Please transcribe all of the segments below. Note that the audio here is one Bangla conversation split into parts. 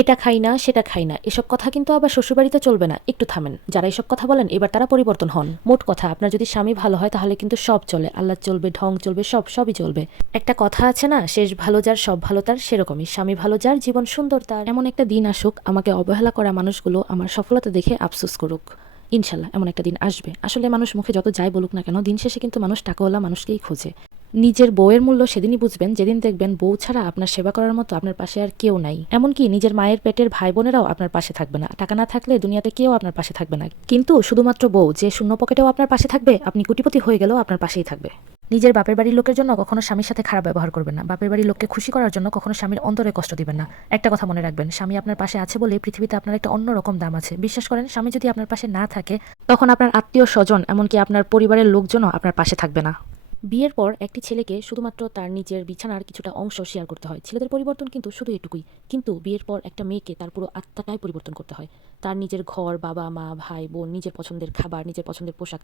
এটা খাই না সেটা খাই না, এসব কথা কিন্তু আবার শ্বশুরবাড়িতে চলবে না। একটু থামেন, যারা এসব কথা বলেন এবার তারা পরিবর্তন হন। মোট কথা, আপনার যদি স্বামী ভালো হয় তাহলে কিন্তু সব চলে, আল্লাহ চলবে, ঢং চলবে, সবই চলবে। একটা কথা আছে না, শেষ ভালো যার সব ভালো তার, সেরকমই স্বামী ভালো যার জীবন সুন্দর তার। এমন একটা দিন আসুক আমাকে অবহেলা করা মানুষগুলো আমার সফলতা দেখে আফসোস করুক। ইনশাল্লাহ এমন একটা দিন আসবে। আসলে মানুষ মুখে যত যাই বলুক না কেন, দিন শেষে কিন্তু মানুষ টাকাওয়ালা মানুষকেই খোঁজে। নিজের বউয়ের মূল্য সেদিনই বুঝবেন যেদিন দেখবেন বউ ছাড়া আপনার সেবা করার মতো আপনার পাশে আর কেউ নাই। এমনকি নিজের মায়ের পেটের ভাই বোনেরাও আপনার পাশে থাকবে না। টাকা না থাকলে দুনিয়াতে কেউ আপনার পাশে থাকবে না। কিন্তু শুধুমাত্র বউ যে শূন্য পকেটেও আপনার পাশে থাকবে, আপনি কোটিপতি হয়ে গেলেও আপনার পাশেই থাকবে। নিজের বাপের বাড়ির লোকের জন্য কখনো স্বামীর সাথে খারাপ ব্যবহার করবেন না। বাপের বাড়ির লোককে খুশি করার জন্য কখনো স্বামীর অন্তরে কষ্ট দিবেন না। একটা কথা মনে রাখবেন, স্বামী আপনার পাশে আছে বলে পৃথিবীতে আপনার একটা অন্যরকম দাম আছে। বিশ্বাস করেন, স্বামী যদি আপনার পাশে না থাকে তখন আপনার আত্মীয় স্বজন এমনকি আপনার পরিবারের লোকজনও আপনার পাশে থাকবে না। বিয়ের পর একটি ছেলেকে শুধুমাত্র তার নিজের বিছানার কিছুটা অংশ শেয়ার করতে হয়। ছেলেদের পরিবর্তন কিন্তু শুধু এটুকুই। কিন্তু বিয়ের পর একটা মেয়েকে তার পুরো আত্মাটাই পরিবর্তন করতে হয়। তার নিজের ঘর, বাবা মা, ভাই বোন, নিজের পছন্দের খাবার, নিজের পছন্দের পোশাক,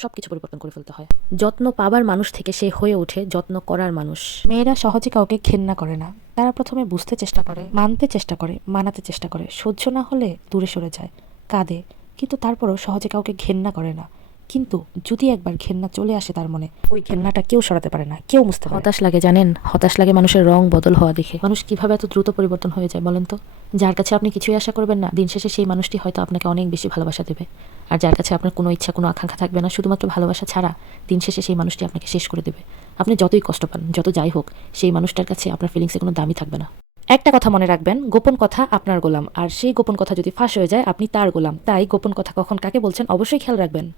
সবকিছু পরিবর্তন করে ফেলতে হয়। যত্ন পাবার মানুষ থেকে সে হয়ে ওঠে যত্ন করার মানুষ। মেয়েরা সহজে কাউকে ঘেন্না করে না। তারা প্রথমে বুঝতে চেষ্টা করে, মানতে চেষ্টা করে, মানাতে চেষ্টা করে। সহ্য না হলে দূরে সরে যায়, কাঁদে, কিন্তু তারপরও সহজে কাউকে ঘেন্না করে না। কিন্তু যদি একবার ঘেন্না চলে আসে তার মনে, ওই ঘেন্নাটা কেউ সরাতে পারে না, কেউ মুছতে পারে না। হতাশ লাগে জানেন, হতাশ লাগে মানুষের রং বদল হওয়া দেখে। মানুষ কিভাবে এত দ্রুত পরিবর্তন হয়ে যায় বলেন তো? যার কাছে আপনি কিছুই আশা করবেন না, দিন শেষে সেই মানুষটি হয়তো আপনাকে অনেক বেশি ভালোবাসা দেবে। আর যার কাছে আপনার কোনো ইচ্ছা, কোনো আকাঙ্ক্ষা থাকবে না, শুধুমাত্র ভালোবাসা ছাড়া, দিন শেষে সেই মানুষটি আপনাকে শেষ করে দেবে। আপনি যতই কষ্ট পান, যত যাই হোক, সেই মানুষটার কাছে আপনার ফিলিংসে কোনো দামই থাকবে না। একটা কথা মনে রাখবেন, গোপন কথা আপনার গোলাম, আর সেই গোপন কথা যদি ফাঁস হয়ে যায় আপনি তার গোলাম। তাই গোপন কথা কখন কাকে বলছেন অবশ্যই খেয়াল রাখবেন।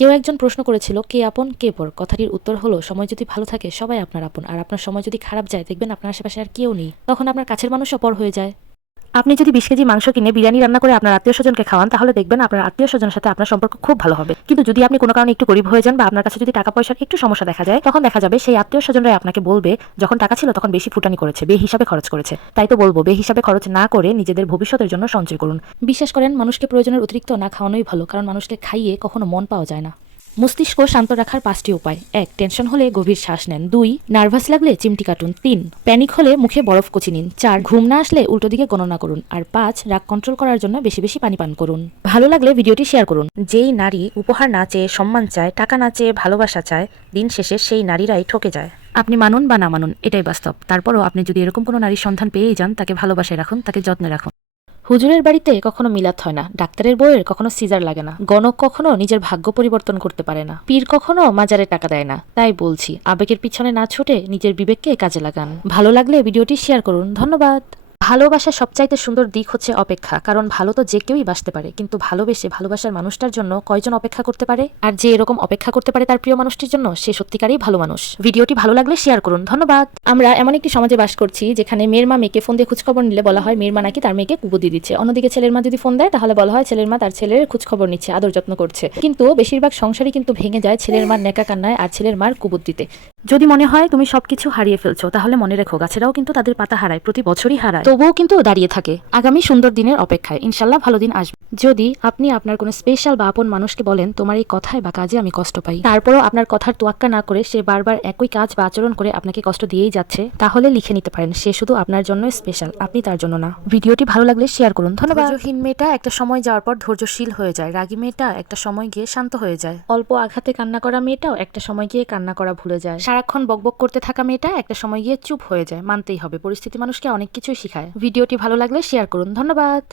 কেউ একজন প্রশ্ন করেছিল, কে আপন কে পর? কথাটির উত্তর হলো, সময় যদি ভালো থাকে সবাই আপনার আপন, আর আপনার সময় যদি খারাপ যায় দেখবেন আপনার আশেপাশে আর কেউ নেই, তখন আপনার কাছের মানুষও পর হয়ে যায়। আপনি যদি 20 কেজি মাংস কিনে বিরিয়ানি রান্না করে আপনার আত্মীয় স্বজনকে খাওয়ান, তাহলে দেখবেন আপনার আত্মীয় স্বজনের সাথে আপনার সম্পর্ক খুব ভালো হবে। কিন্তু যদি আপনি কোনো কারণে একটু গরিব হয়ে যান বা আপনার কাছে যদি টাকা পয়সার একটু সমস্যা দেখা যায়, তখন দেখা যাবে সেই আত্মীয় স্বজনরাই আপনাকে বলবে, যখন টাকা ছিল তখন বেশি ফুটানি করেছে, বেহিসাবে খরচ করেছে। তাই তো বলবো, বেহিসাবে খরচ না করে নিজেদের ভবিষ্যতের জন্য সঞ্চয় করুন। বিশ্বাস করেন, মানুষকে প্রয়োজনের অতিরিক্ত না খাওয়ানোই ভালো, কারণ মানুষকে খাইয়ে কখনো মন পাওয়া যায় না। মস্তিষ্ক শান্ত রাখার 5টি উপায়: 1. টেনশন হলে গভীর শ্বাস নেন। 2. নার্ভাস লাগলে চিমটি কাটুন। 3. প্যানিক হলে মুখে বরফ কুচি নিন। 4. ঘুম না আসলে উল্টো দিকে গণনা করুন। আর 5. রাগ কন্ট্রোল করার জন্য বেশি বেশি পানি পান করুন। ভালো লাগলে ভিডিওটি শেয়ার করুন। যেই নারী উপহার না চেয়ে সম্মান চায়, টাকা না চেয়ে ভালোবাসা চায়, দিন শেষে সেই নারীরাই ঠকে যায়। আপনি মানুন বা না মানুন, এটাই বাস্তব। তারপরও আপনি যদি এরকম কোনো নারীর সন্ধান পেয়েই যান, তাকে ভালোবাসায় রাখুন, তাকে যত্নে রাখুন। হুজুরের বাড়িতে কখনো মিলাদ হয় না, ডাক্তারের বউয়ের কখনো সিজার লাগে না, গণক কখনো নিজের ভাগ্য পরিবর্তন করতে পারে না, পীর কখনো মাজারে টাকা দেয় না। তাই বলছি, আবেগের পিছনে না ছুটে নিজের বিবেককে কাজে লাগান। ভালো লাগলে ভিডিওটি শেয়ার করুন। ধন্যবাদ। ভালোবাসার সবচাইতে সুন্দর দিক হচ্ছে অপেক্ষা। কারণ ভালো তো যে কেউই বাসতে পারে, কিন্তু ভালোবেসে ভালোবাসার মানুষটার জন্য কয়জন অপেক্ষা করতে পারে? আর যে এরকম অপেক্ষা করতে পারে তার প্রিয় মানুষটির জন্য, সে সত্যিকারই ভালো মানুষ। ভিডিওটি ভালো লাগলে শেয়ার করুন। ধন্যবাদ। আমরা এমন একটি সমাজে বাস করছি যেখানে মেয়ের মা মেয়েকে ফোন দিয়ে খোঁজখবর নিলে বলা হয় মেয়ের মা নাকি তার মেয়েকে কুবুদ্ধি দিচ্ছে। অন্যদিকে ছেলের মা যদি ফোন দেয় তাহলে বলা হয় ছেলের মা তার ছেলের খোঁজখবর নিচ্ছে, আদর যত্ন করছে। কিন্তু বেশিরভাগ সংসারই কিন্তু ভেঙে যায় ছেলের মার নেকা কান্নায় আর ছেলের মার কুবুদ্ধিতে। যদি মনে হয় তুমি সবকিছু হারিয়ে ফেলছো, তাহলে মনে রেখো, গাছেরাও কিন্তু তাদের পাতা হারায়, প্রতি বছরই হারায়, তবুও কিন্তু দাঁড়িয়ে থাকে আগামী সুন্দর দিনের অপেক্ষায়। ইনশাল্লাহ ভালো দিন আসবে। যদি আপনি আপনার কোনো স্পেশাল বা আপন মানুষকে বলেন, তোমার এই কথায় বা কাজে আমি কষ্ট পাই, তারপরও আপনার কথার তোয়াক্কা না করে সে বারবার একই কাজ বা আচরণ করে আপনাকে কষ্ট দিয়েই যাচ্ছে, তাহলে লিখে নিতে পারেন, সে শুধু আপনার জন্য স্পেশাল, আপনি তার জন্য না। ভিডিওটি ভালো লাগলে শেয়ার করুন। ধন্যবাদ। ধৈর্যহীন মেয়েটা একটা সময় যাওয়ার পর ধৈর্যশীল হয়ে যায়, রাগী মেয়েটা একটা সময় গিয়ে শান্ত হয়ে যায়, অল্প আঘাতে কান্না করা মেয়েটাও একটা সময় গিয়ে কান্না করা ভুলে যায়, সারাক্ষণ বকবক করতে থাকা মেয়েটা একটা সময় গিয়ে চুপ হয়ে যায়। মানতেই হবে, পরিস্থিতি মানুষকে অনেক কিছুই শিখায়। ভিডিওটি ভালো লাগলে শেয়ার করুন। ধন্যবাদ।